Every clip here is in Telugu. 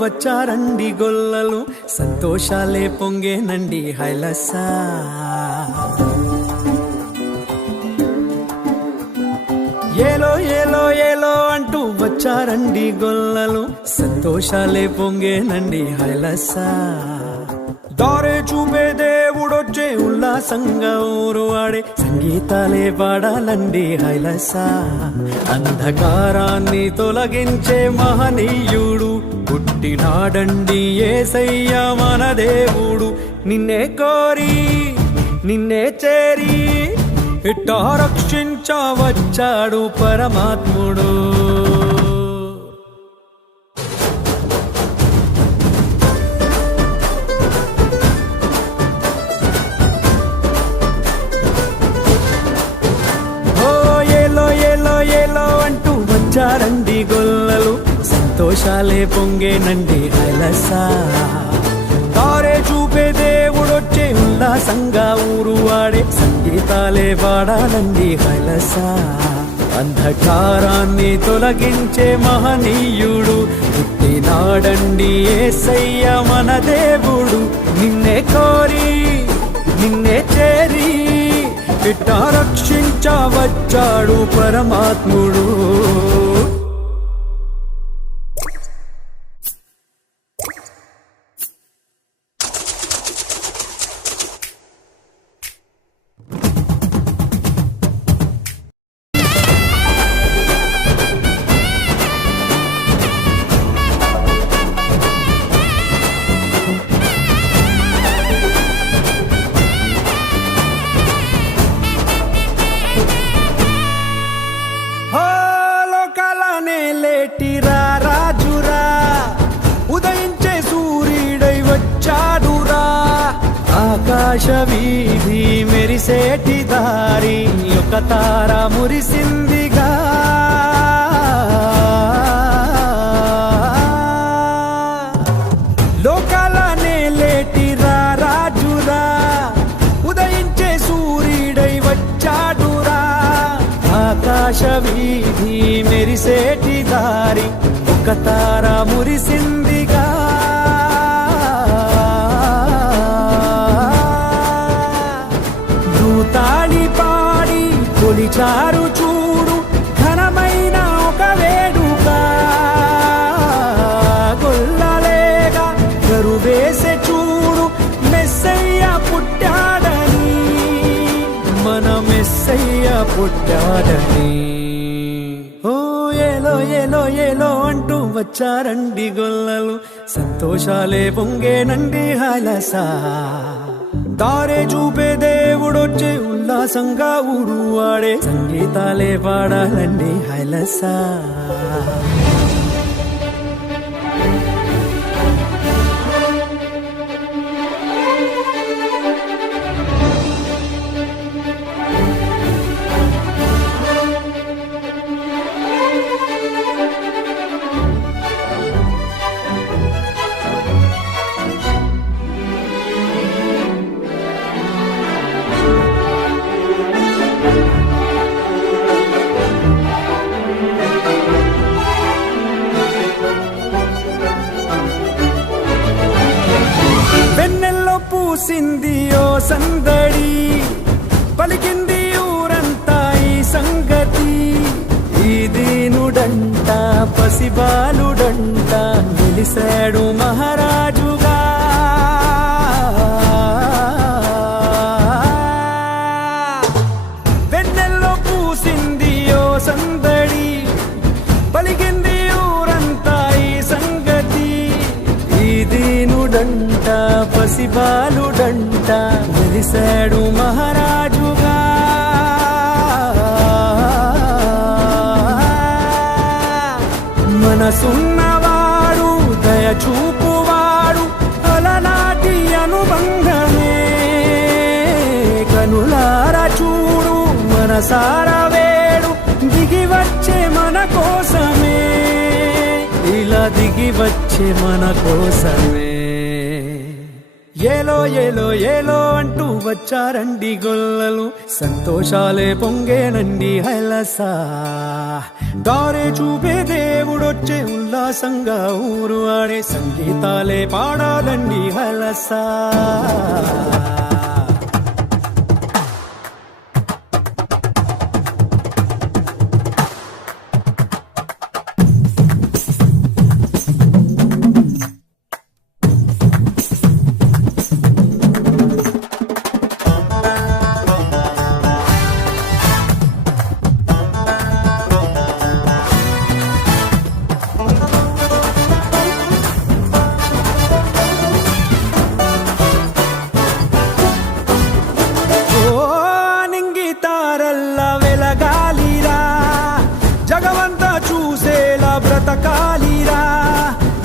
వచ్చారండి గొల్లలు సంతోషాలే పొంగేనండి హైలసా. ఏలో ఏలో ఏలో అంటూ వచ్చారండి గొల్లలు సంతోషాలే పొంగేనండి హైలసా. దారే చూపే దేవుడొచ్చే ఉల్లాసంగా ఊరు ఆడే సంగీతాలే పాడాలండి హైలసా. అంధకారాన్ని తొలగించే మహనీయుడు పుట్టినాడండి యేసయ్య మన దేవుడు. నిన్నే కోరి నిన్నే చేరి ఇట్టా రక్షించవచ్చాడు పరమాత్ముడు. వచ్చారండి గొల్లలు సంతోషాలే పొంగేనండి హైలసా. తారే చూపే దేవుడొచ్చే ఉల్లాసంగా ఊరు వాడే సంగీతాలే పాడాలండి హైలసా. అంధకారాన్ని తొలగించే మహనీయుడు పుట్టినాడండి యేసయ్య మన దేవుడు. నిన్నే కోరి నిన్నే చేరి ఇట్టా రక్షించవచ్చాడు పరమాత్ముడు. రాజురా ఉదయించే సూర్యుడై వచ్చాడురా. ఆకాశ వీధి మెరిసేటి దారి ఒక తార మురిసిందిగా. లోకాల నేలేటిరా రాజురా ఉదయించే సూర్యుడై వచ్చాడురా. ఆకాశ వీధి మెరిసేటి దారి ఒక తార మురిసిందిగా. దూతాళి పాడి కొలిచారు చూడు ఘనమైన ఒక వేడుక. గొల్లలేగా కరువేసే చూడు మెస్సయ్య పుట్టాడని మన మెస్సయ్య పుట్టాడని. ఏలో ఏలో అంటూ వచ్చారండి గొల్లలు సంతోషాలే పొంగేనండి హైలసా. దారే చూపే దేవుడొచ్చే ఉల్లాసంగా ఊరు వాడే సంగీతాలే పాడాలండి హైలసా. పూసింది ఓ సందడి పలికింది ఊరంతా ఈ సంగతి. ఈ దీనుడంట పసిబాలుడంట నిలిసాడు మహారాజుగా. వెన్నెల్లో పూసింది ఓ సందడి పలికింది ఊరంతా ఈ సంగతి. ఈ దీనుడంట పసిబాలుడంట వెలిసాడు మహారాజుగా. మనసున్నవాడు దయచూపువాడు అలనాటి అనుబంధమే. కనులార చూడు మనసార వేడు దిగి వచ్చే మన కోసమే. దిగి వచ్చే మన కోసమే. ఏలో ఏలో ఏలో అంటూ వచ్చారండి గొల్లలు, సంతోషాలే పొంగేనండి హైలసా. దారే చూపే దేవుడొచ్చే ఉల్లాసంగా ఊరు ఆడే సంగీతాలే పాడాలండి హైలసా. బ్రతకాలిరా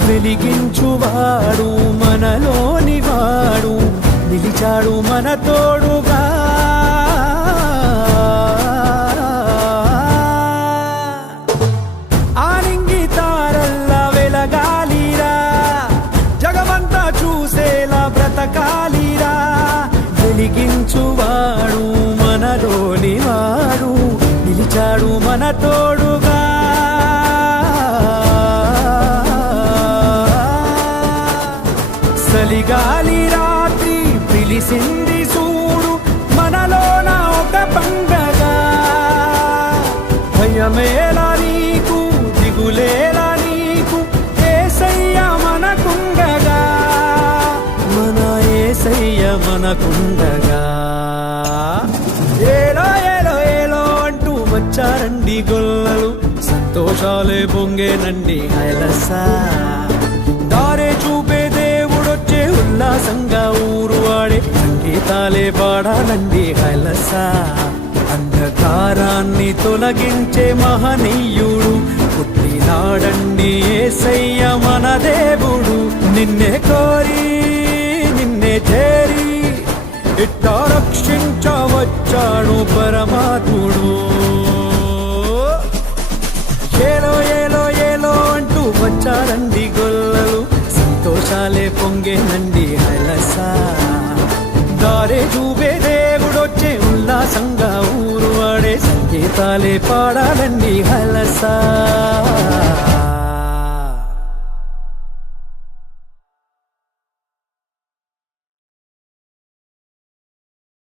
వెలిగించువాడు మనలోని వాడు, నిలిచాడు మన తోడుగా. ఆనింగి తారల్లా వెలగాలిరా, జగమంతా చూసేలా బ్రతకాలిరా. వెలిగించువాడు మనలోని వాడు, నిలిచాడు మన తోడుగా. చలిగాలి రాత్రి పిలిసింది చూడు, మనలోన ఒక పండగ. భయమేలా నీకు, దిగులేలా నీకు, యేసయ్య మనకుండగా. మన యేసయ్య మనకుండగా. ఏలో ఏలో ఏలో అంటూ వచ్చారండి గొల్లలు, సంతోషాలే పొంగేనండి హైలసా. దారే చూపే దేవుడొచ్చే ఉల్లాసంగా ఊరు ఆడే సంగీతాలే పాడాలండి హైలసా. అంధకారాన్ని తొలగించే మహనీయుడు పుట్టినాడండి యేసయ్య మన దేవుడు. నిన్నే కోరి నిన్నే చేరి ఇట్టా రక్షించవచ్చాడు పరమాత్ముడు. ఏలో ఏలో ఏలో అంటూ వచ్చారండి గొల్లలు, సంతోషాలే పొంగేనండి హైలసా. దారే చూపే దేవుడొచ్చే ఉల్లాసంగా ఊరు ఆడే సంగీతాలే పాడాలండి హైలసా.